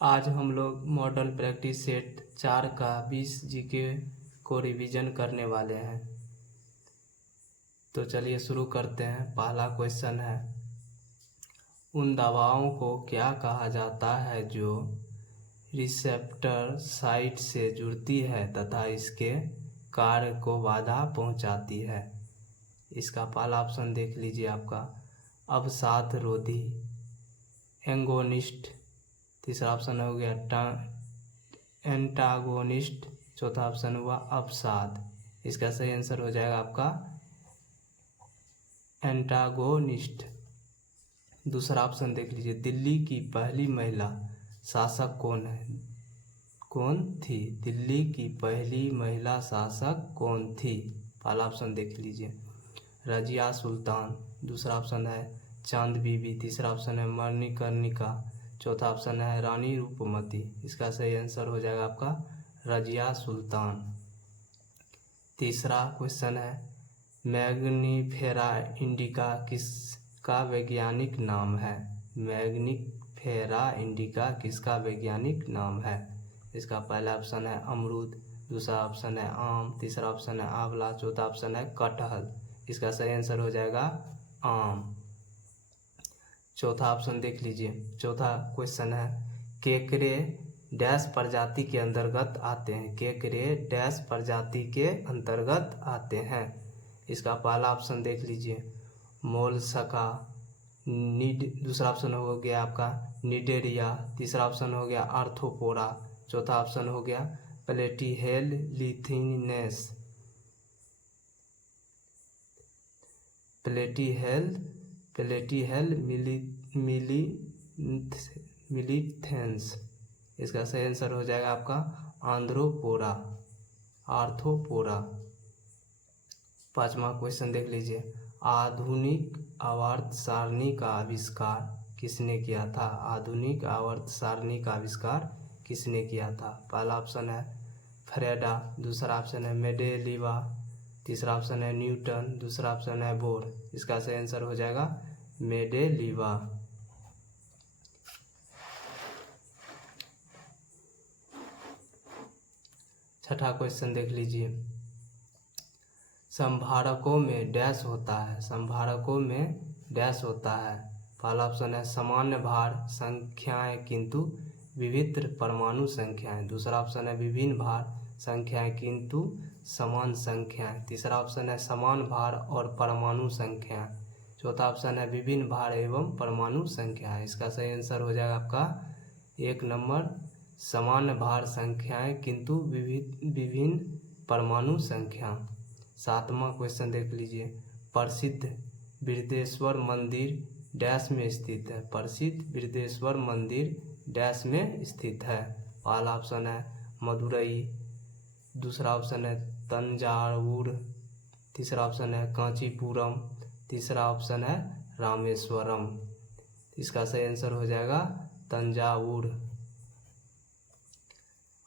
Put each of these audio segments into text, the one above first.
आज हम लोग मॉडल प्रैक्टिस सेट 4 का 20 जीके को रिवीजन करने वाले हैं। तो चलिए शुरू करते हैं। पहला क्वेश्चन है, उन दवाओं को क्या कहा जाता है जो रिसेप्टर साइट से जुड़ती है तथा इसके कार्य को बाधा पहुंचाती है। इसका पहला ऑप्शन देख लीजिए आपका अवसाद रोधी एंगोनिस्ट, तीसरा ऑप्शन हो गया एंटागोनिस्ट, चौथा ऑप्शन हुआ अवसाद। इसका सही आंसर हो जाएगा आपका एंटागोनिस्ट। दूसरा ऑप्शन देख लीजिए, दिल्ली की पहली महिला शासक कौन थी? दिल्ली की पहली महिला शासक कौन थी? पहला ऑप्शन देख लीजिए रजिया सुल्तान, दूसरा ऑप्शन है चांद बीबी, तीसरा ऑप्शन है मणिकर्णिका, चौथा ऑप्शन है रानी रूपमती। इसका सही आंसर हो जाएगा आपका रजिया सुल्तान। तीसरा क्वेश्चन है, मैग्नीफेरा इंडिका किसका वैज्ञानिक नाम है? मैग्नीफेरा इंडिका किसका वैज्ञानिक नाम है? इसका पहला ऑप्शन है अमरूद, दूसरा ऑप्शन है आम, तीसरा ऑप्शन है आंवला, चौथा ऑप्शन है कटहल। इसका सही आंसर हो जाएगा आम। चौथा ऑप्शन देख लीजिए, चौथा क्वेश्चन है, केकड़े डैश प्रजाति के अंतर्गत आते हैं? केकड़े डैश प्रजाति के अंतर्गत आते हैं? इसका पहला ऑप्शन देख लीजिए मोलस्का, दूसरा ऑप्शन हो गया आपका निडेरिया, तीसरा ऑप्शन हो गया आर्थ्रोपोडा, चौथा ऑप्शन हो गया प्लेटीहेल्मिथेनेस, मिलिथेंस। इसका सही आंसर हो जाएगा आपका आर्थ्रोपोडा। पांचवा क्वेश्चन देख लीजिए, आधुनिक आवर्त सारणी का आविष्कार किसने किया था? आधुनिक आवर्त सारणी का आविष्कार किसने किया था? पहला ऑप्शन है फ्रेडा, दूसरा ऑप्शन है मेंडेलीवा, तीसरा ऑप्शन है न्यूटन, दूसरा ऑप्शन है बोर। इसका सही आंसर हो जाएगा मेंडेलीवा। छठा क्वेश्चन देख लीजिए, संभारकों में डैश होता है? संभारकों में डैश होता है? पहला ऑप्शन है सामान्य भार संख्याएं किंतु विविध परमाणु संख्याएं, दूसरा ऑप्शन है विभिन्न भार संख्याएं किंतु समान संख्याएं, तीसरा ऑप्शन है समान भार और परमाणु संख्याएं, चौथा ऑप्शन है विभिन्न भार एवं परमाणु संख्याएं। इसका सही आंसर हो जाएगा आपका 1 नंबर समान भार संख्याएं किंतु विभिन्न परमाणु संख्या। सातवां क्वेश्चन देख लीजिए, प्रसिद्ध बृहदेश्वर मंदिर डैश में स्थित है? प्रसिद्ध बृहदेश्वर मंदिर डैश में स्थित है? पहला ऑप्शन है मदुरई, दूसरा ऑप्शन है तंजावुर, तीसरा ऑप्शन है कांचीपुरम, तीसरा ऑप्शन है रामेश्वरम। इसका सही आंसर हो जाएगा तंजावुर।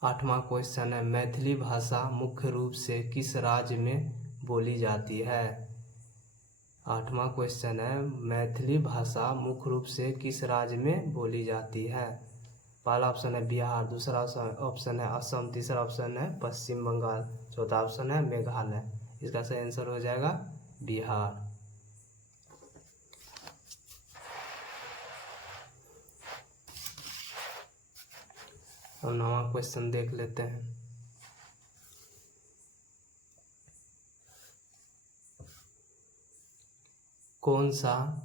आठवां क्वेश्चन है, मैथिली भाषा मुख्य रूप से किस राज्य में बोली जाती है? आठवां क्वेश्चन है, मैथिली भाषा मुख्य रूप से किस राज्य में बोली जाती है? पहला ऑप्शन है बिहार, दूसरा ऑप्शन है असम, तीसरा ऑप्शन है पश्चिम बंगाल, चौथा ऑप्शन है मेघालय। इसका सही आंसर हो जाएगा बिहार। और नवा क्वेश्चन देख लेते हैं, कौन सा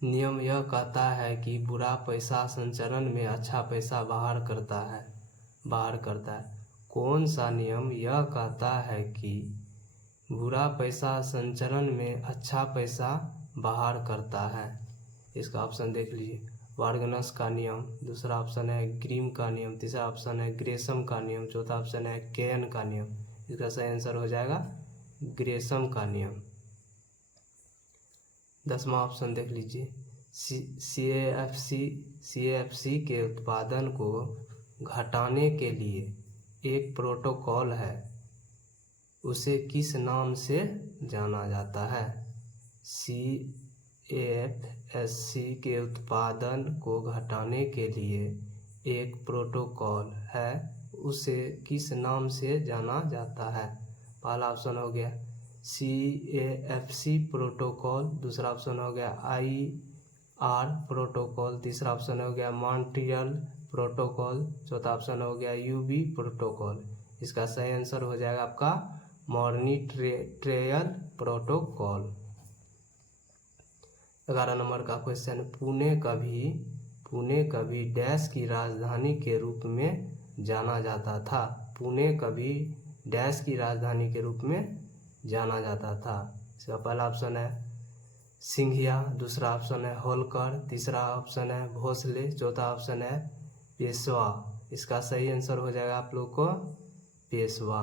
नियम यह कहता है कि बुरा पैसा संचरण में अच्छा पैसा बाहर करता है? कौन सा नियम यह कहता है कि बुरा पैसा संचरण में अच्छा पैसा बाहर करता है? इसका ऑप्शन देख लीजिए, वार्गनस का नियम, दूसरा ऑप्शन है ग्रीम का नियम, तीसरा ऑप्शन है ग्रेसम का नियम, चौथा ऑप्शन है केन का नियम। इसका सही आंसर हो जाएगा ग्रेसम का नियम। 10वां ऑप्शन देख लीजिए, CAFC के उत्पादन को घटाने के लिए एक प्रोटोकॉल है, उसे किस नाम से जाना जाता है? CAFC के उत्पादन को घटाने के लिए एक प्रोटोकॉल है उसे किस नाम से जाना जाता है? पहला ऑप्शन हो गया CAFC प्रोटोकॉल, दूसरा ऑप्शन हो गया IR प्रोटोकॉल, तीसरा ऑप्शन हो गया मॉन्ट्रियल प्रोटोकॉल, चौथा ऑप्शन हो गया UB प्रोटोकॉल। इसका सही आंसर हो जाएगा आपका मॉन्ट्रियल प्रोटोकॉल। 11 नंबर का क्वेश्चन, पुणे कभी डैश की राजधानी के रूप में जाना जाता था? पुणे कभी डैश की राजधानी के रूप में जाना जाता था? इसका पहला ऑप्शन है सिंघिया, दूसरा ऑप्शन है होलकर, तीसरा ऑप्शन है भोसले, चौथा ऑप्शन है पेशवा। इसका सही आंसर हो जाएगा आप लोग को पेशवा।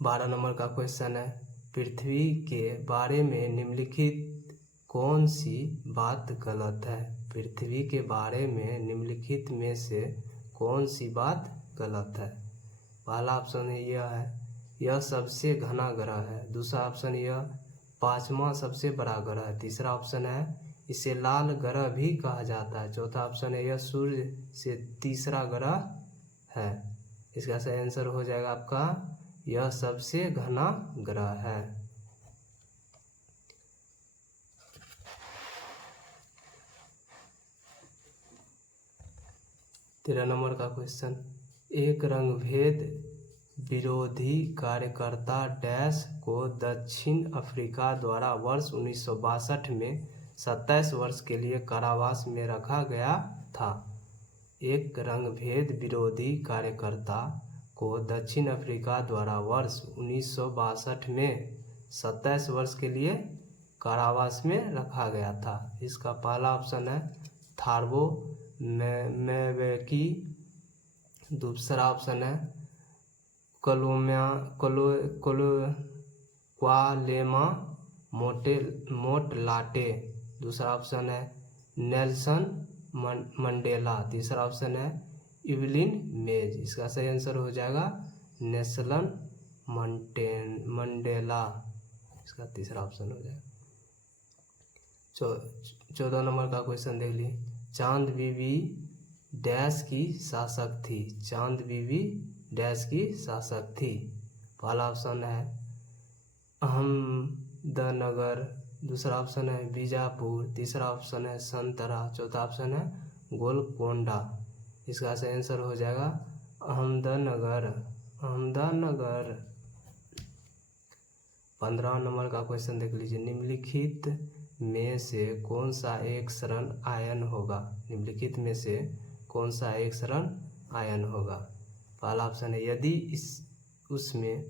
12 नंबर का क्वेश्चन है, पृथ्वी के बारे में निम्नलिखित कौन सी बात गलत है? पृथ्वी के बारे में निम्नलिखित में से कौन सी बात गलत है? पहला ऑप्शन यह है यह सबसे घना ग्रह है, दूसरा ऑप्शन यह पांचवा सबसे बड़ा ग्रह है, तीसरा ऑप्शन है इसे लाल ग्रह भी कहा जाता है, चौथा ऑप्शन है यह सूर्य से तीसरा ग्रह है। इसका सही आंसर हो जाएगा आपका यह सबसे घना ग्रह है। 13 नंबर का क्वेश्चन, एक रंगभेद विरोधी कार्यकर्ता डैश को दक्षिण अफ्रीका द्वारा वर्ष 1962 में 27 वर्ष के लिए कारावास में रखा गया था। एक रंगभेद विरोधी कार्यकर्ता को दक्षिण अफ्रीका द्वारा वर्ष 1962 में 27 वर्ष के लिए कारावास में रखा गया था। इसका पहला ऑप्शन है थार्बो मैवेकी, दूसरा ऑप्शन है क्वालेमा मोटलाटे, दूसरा ऑप्शन है नेल्सन मंडेला, तीसरा ऑप्शन है इवलिन मेज। इसका सही आंसर हो जाएगा नेल्सन मंडेला। इसका तीसरा ऑप्शन हो जाएगा। 14 नंबर का क्वेश्चन देख लीजिए, चांद बीबी डैश की शासक थी? चांद बीबी डैश की शासक थी? पहला ऑप्शन है अहमदनगर, दूसरा ऑप्शन है बीजापुर, तीसरा ऑप्शन है संतरा, चौथा ऑप्शन है गोलकोंडा। इसका सही आंसर हो जाएगा अहमदनगर। 15 नंबर का क्वेश्चन देख लीजिए, निम्नलिखित में से कौन सा एक सरल आयन होगा? निम्नलिखित में से कौन सा एक सरल आयन होगा? पहला ऑप्शन है यदि उसमें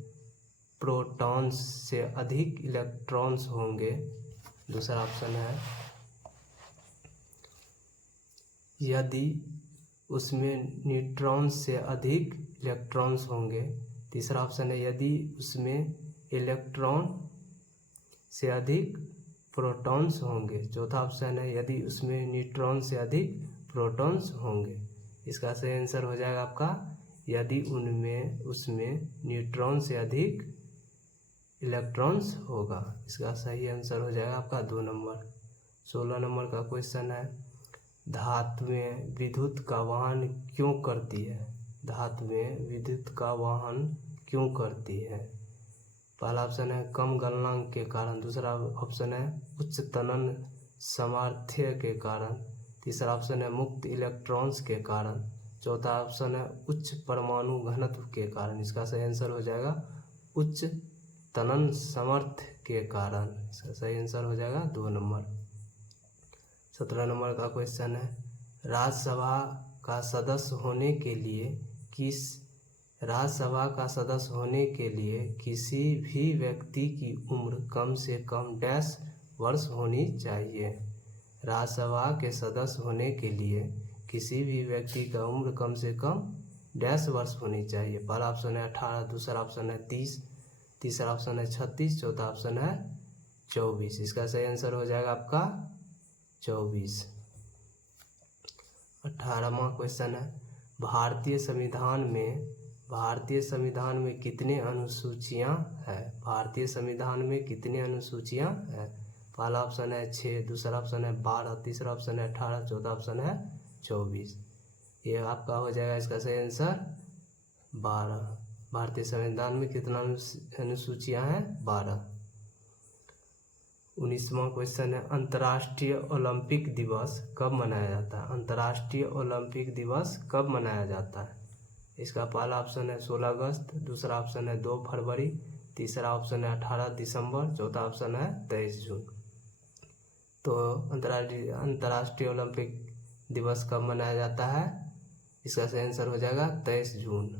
प्रोटॉन्स से अधिक इलेक्ट्रॉन्स होंगे, दूसरा ऑप्शन है यदि उसमें न्यूट्रॉन्स से अधिक इलेक्ट्रॉन्स होंगे, तीसरा ऑप्शन है यदि उसमें इलेक्ट्रॉन से अधिक प्रोटॉन्स होंगे, चौथा ऑप्शन है यदि उसमें न्यूट्रॉन से अधिक प्रोटॉन्स होंगे। इसका सही आंसर हो जाएगा आपका यदि उसमें न्यूट्रॉन से अधिक इलेक्ट्रॉन्स होगा। इसका सही आंसर हो जाएगा आपका 2 नंबर। 16 नंबर का क्वेश्चन है, धातुएं विद्युत का वहन क्यों करती है? धातुएं विद्युत का वहन क्यों करती है? पहला ऑप्शन है कम गलनांक के कारण, दूसरा ऑप्शन है उच्च तनन सामर्थ्य के कारण, तीसरा ऑप्शन है मुक्त इलेक्ट्रॉन्स के कारण, चौथा ऑप्शन है उच्च परमाणु घनत्व के कारण। इसका सही आंसर हो जाएगा उच्च तनन सामर्थ्य के कारण। इसका सही आंसर हो जाएगा 2 नंबर। 17 नंबर का क्वेश्चन है, राज्यसभा का सदस्य होने के लिए किसी भी व्यक्ति की उम्र कम से कम डैश वर्ष होनी चाहिए? राज्यसभा के सदस्य होने के लिए किसी भी व्यक्ति का उम्र कम से कम डैश वर्ष होनी चाहिए? पहला ऑप्शन है 18, दूसरा ऑप्शन है 30, तीसरा ऑप्शन है 36, चौथा ऑप्शन है 24। इसका सही आंसर हो जाएगा आपका 24। 18वां क्वेश्चन है, भारतीय संविधान में कितने अनुसूचियां हैं? भारतीय संविधान में कितनी अनुसूचियां हैं? पहला ऑप्शन है 6, दूसरा ऑप्शन है 12, तीसरा ऑप्शन है 18, चौथा ऑप्शन है 24। ये आपका हो जाएगा इसका सही आंसर 12। भारतीय संविधान में कितना अनुसूचियां हैं? 12। 19वां क्वेश्चन है अंतर्राष्ट्रीय ओलंपिक दिवस कब मनाया जाता है? अंतर्राष्ट्रीय ओलंपिक दिवस कब मनाया जाता है? इसका पहला ऑप्शन है 16 अगस्त, दूसरा ऑप्शन है 2 फरवरी, तीसरा ऑप्शन है 18 दिसंबर, चौथा ऑप्शन है 23 जून। तो अंतर्राष्ट्रीय ओलंपिक दिवस कब मनाया जाता है? इसका सही आंसर हो जाएगा 23 जून।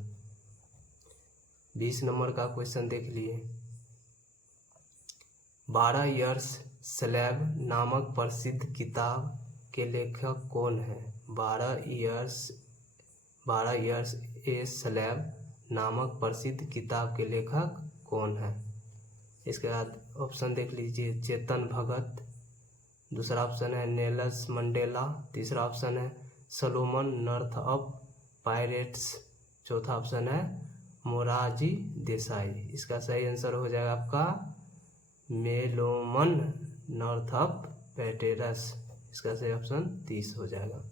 20 नंबर का क्वेश्चन देख लिए। 12 इयर्स स्लेव नामक प्रसिद्ध किताब के लेखक कौन है? 12 इयर्स ए स्लेव नामक प्रसिद्ध किताब के लेखक कौन है? इसके बाद ऑप्शन देख लीजिए। चेतन भगत, दूसरा ऑप्शन है नेल्सन मंडेला, तीसरा ऑप्शन है सलोमन नॉर्थअप पायरेट्स, चौथा ऑप्शन है मोरारजी देसाई। इसका सही आंसर हो जाएगा आपका मेलोमन नॉर्थअप पैटेरस। इसका सही ऑप्शन 30 हो जाएगा।